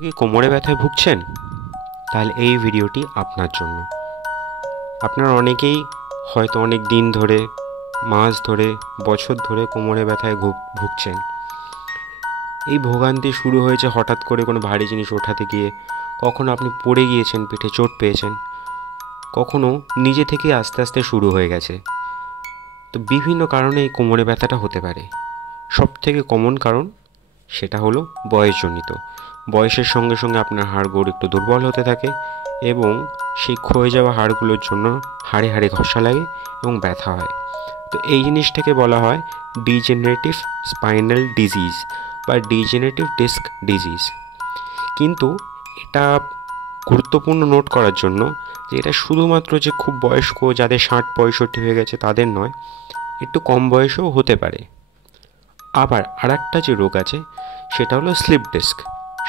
কি কোমরে ব্যথায় ভুগছেন? তাহলে এই ভিডিওটি আপনার জন্য। আপনারা অনেকেই হয়তো অনেক দিন ধরে, মাস ধরে, বছর ধরে কোমরে ব্যথায় ভুগছেন। এই ভোগান্তি শুরু হয়েছে হঠাৎ করে কোনো ভারী জিনিস ওঠাতে গিয়ে। কখনো আপনি পড়ে গিয়েছেন, পিঠে চোট পেয়েছেন, কখনো নিজে থেকে আস্তে আস্তে শুরু হয়ে গেছে। তো বিভিন্ন কারণে এই কোমরে ব্যথাটা হতে পারে। সবথেকে কমন কারণ সেটা হলো বয়সজনিত। বয়সের সঙ্গে সঙ্গে আপনার হাড়গোড় একটু দুর্বল হতে থাকে এবং সেই ক্ষয়ে যাওয়া হাড়গুলোর জন্য হাড়ে হাড়ে ঘষা লাগে এবং ব্যথা হয়। তো এই জিনিসটাকে বলা হয় ডিজেনারেটিভ স্পাইনাল ডিজিজ বা ডিজেনারেটিভ ডিস্ক ডিজিজ। কিন্তু এটা গুরুত্বপূর্ণ নোট করার জন্য যে এটা শুধুমাত্র যে খুব বয়স্ক, যাদের 60-65 হয়ে গেছে তাদের নয়, একটু কম বয়সেও হতে পারে। আবার আরেকটা যে রোগ আছে সেটা হলো স্লিপ ডিস্ক।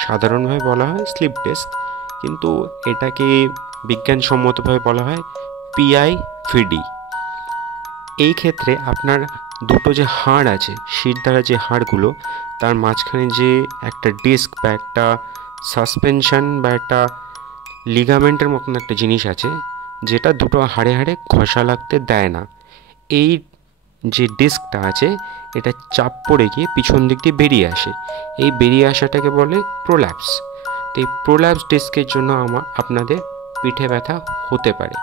সাধারণভাবে বলা হয় স্লিপ ডিস্ক, কিন্তু এটাকে বিজ্ঞানসম্মতভাবে বলা হয় PIVD। এই ক্ষেত্রে আপনার দুটো যে হাড় আছে, শিরদাঁড়ার যে হাড়গুলো, তার মাঝখানে যে একটা ডিস্ক বা একটা সাসপেনশন বা একটা লিগামেন্টের মতন একটা জিনিস আছে, যেটা দুটো হাড়ে হাড়ে ঘষা লাগতে দেয় না। এই যে ডিস্কটা আছে এটা চাপ পড়ে গিয়ে পিছন দিক দিয়ে বেরিয়ে আসে। এই বেরিয়ে আসাটাকে বলে প্রোল্যাপস। তো এই প্রোল্যাপস ডিস্কের জন্য আপনাদের পিঠে ব্যথা হতে পারে।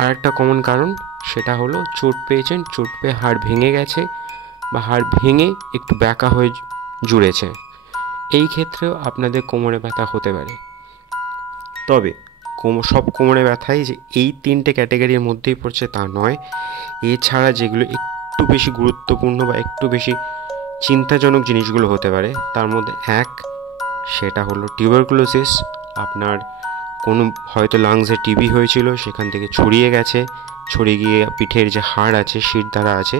আর একটা কমন কারণ সেটা হলো চোট পেয়েছেন, চোট পেয়ে হাড় ভেঙে গেছে বা হাড় ভেঙে একটু ব্যাকা হয়ে জুড়েছে। এই ক্ষেত্রেও আপনাদের কোমরে ব্যথা হতে পারে। তবে সব কোমরে ব্যথাই যে এই 3টে ক্যাটাগরির মধ্যেই পড়ছে তা নয়। এছাড়া যেগুলো একটু বেশি গুরুত্বপূর্ণ বা একটু বেশি চিন্তাজনক জিনিসগুলো হতে পারে, তার মধ্যে সেটা হলো টিউবারকুলোসিস। আপনার কোনো হয়তো লাংসে টিবি হয়েছিল, সেখান থেকে ছড়িয়ে গেছে, ছড়িয়ে গিয়ে পিঠের যে হাড় আছে, শিরদাঁড়া আছে,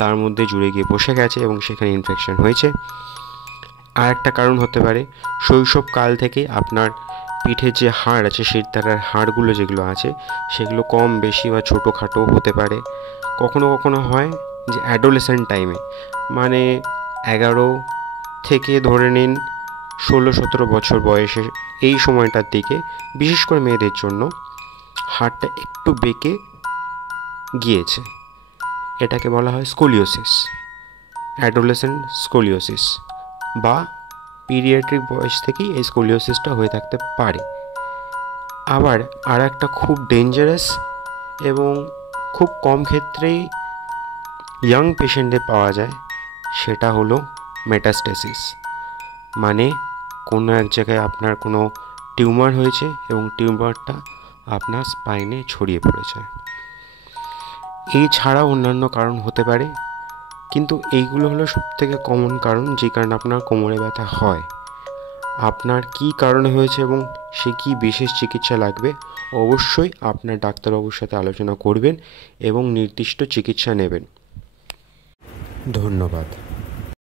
তার মধ্যে জুড়ে গিয়ে বসে গেছে এবং সেখানে ইনফেকশন হয়েছে। আর একটা কারণ হতে পারে শৈশবকাল থেকে আপনার পিঠের যে হাড় আছে, শিরদাঁড়ার হাড়গুলো যেগুলো আছে, সেগুলো কম বেশি বা ছোটোখাটো হতে পারে। কখনো কখনো হয় যে অ্যাডোলেসেন্ট টাইমে, মানে 11 থেকে ধরে নিন 16-17 বছর বয়সে, এই সময়টার দিকে বিশেষ করে মেয়েদের জন্য হাড়টা একটু বেঁকে গিয়েছে। এটাকে বলা হয় স্কোলিওসিস, অ্যাডোলেসেন্ট স্কোলিওসিস, বা পিরিয়াড্রিক বয়স থেকেই এই স্কোলিওসিসটা হয়ে থাকতে পারে। আবার আর একটা খুব ডেঞ্জারাস এবং খুব কম ক্ষেত্রেই ইয়াং পেশেন্টে পাওয়া যায়, সেটা হলো মেটাস্টেসিস। মানে কোনো এক জায়গায় আপনার কোনো টিউমার হয়েছে এবং টিউমারটা আপনার স্পাইনে ছড়িয়ে পড়েছে। এই ছাড়াও অন্যান্য কারণ হতে পারে, কিন্তু এইগুলো হলো সবথেকে কমন কারণ যে কারণে আপনার কোমরে ব্যথা হয়। আপনার কী কারণে হয়েছে এবং সে কী বিশেষ চিকিৎসা লাগবে, অবশ্যই আপনার ডাক্তারবাবুর সাথে আলোচনা করবেন এবং নির্দিষ্ট চিকিৎসা নেবেন। ধন্যবাদ।